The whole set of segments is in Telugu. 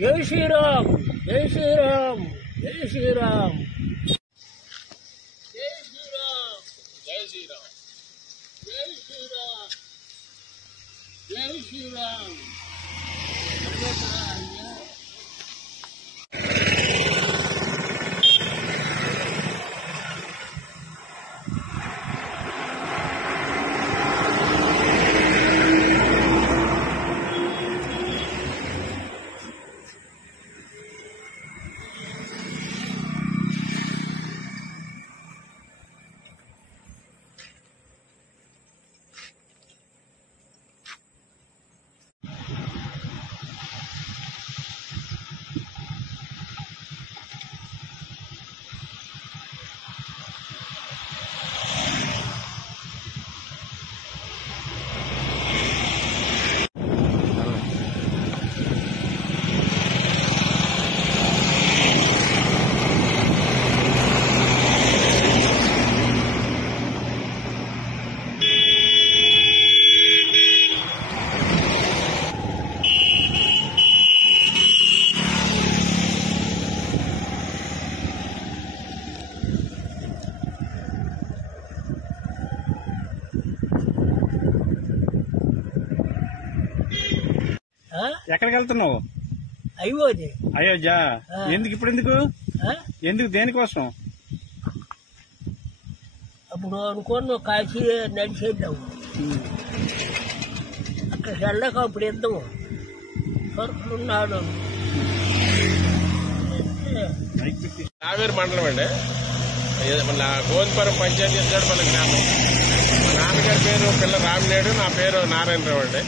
జై శ్రీరామ్, జై శ్రీరామ్, జై శ్రీరామ్, జై శ్రీరామ్, జై శ్రీరామ్, జై శ్రీరామ్, జై శ్రీరామ్. ఎక్కడికి వెళ్తున్నావు? అయోధ్య. ఎందుకు ఇప్పుడు? ఎందుకు దేనికోసం? అప్పుడు అనుకోను కాశీ నడిచేద్దాం, అక్కడికి వెళ్ళాక అప్పుడు ఇద్దాము ఉన్నాడు. కావేరు మండలం అండి, గోవిందపురం పంచాయతీ మన గ్రామం. మా నాన్నగారి పేరు పిల్ల రామినేడు, నా పేరు నారాయణరావు అండి.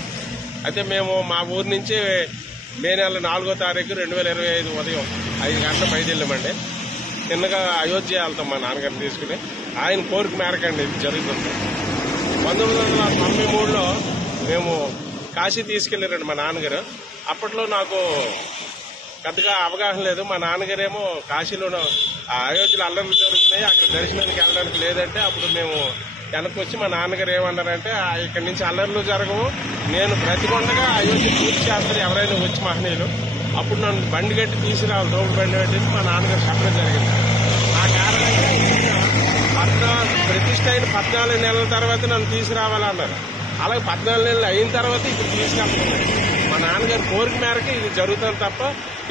అయితే మేము మా ఊరు నుంచి మే నెల 4వ తారీఖు 2025 ఉదయం 5 గంటల బయలుదేరామండి. చిన్నగా అయోధ్య వెళ్తాం మా నాన్నగారిని తీసుకుని. ఆయన కోరిక మేరకు అండి ఇది జరుగుతుంది. 1993లో మేము కాశీ తీసుకెళ్లారండి మా నాన్నగారు. అప్పట్లో నాకు పెద్దగా అవగాహన లేదు. మా నాన్నగారేమో కాశీలో అయోధ్యలో అల్లర్లు జరుగుతున్నాయి, అక్కడ దర్శనానికి వెళ్ళడానికి లేదంటే అప్పుడు మేము వెనక్కి వచ్చి మా నాన్నగారు ఏమన్నారంటే, ఇక్కడి నుంచి అల్లర్లు జరగవు, నేను బ్రతికొండగా అయోధ్య పూర్తి చేస్తారు ఎవరైనా వచ్చి మహనీయులు, అప్పుడు నన్ను బండి కట్టి తీసుకురావాలి, తోడు బండి కట్టి మా నాన్నగారు చెప్పడం జరిగింది. ఆ కారణంగా ప్రతిష్ట అయిన 14 నెలల తర్వాత నన్ను తీసుకురావాలన్నారు. అలాగే 14 నెలలు అయిన తర్వాత ఇప్పుడు తీసుకెళ్తున్నారు. మా నాన్నగారి కోరిక మేరకు ఇది జరుగుతుంది తప్ప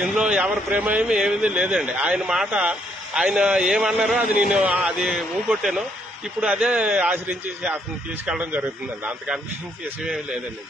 ఇందులో ఎవరి ప్రమేయం ఏమీ లేదండి. ఆయన మాట ఆయన ఏమన్నారో అది నేను ఊకొట్టాను. ఇప్పుడు అదే ఆచరించి అతను తీసుకెళ్ళడం జరుగుతుందండి. అంతకంటే విషయం ఏమి లేదండి.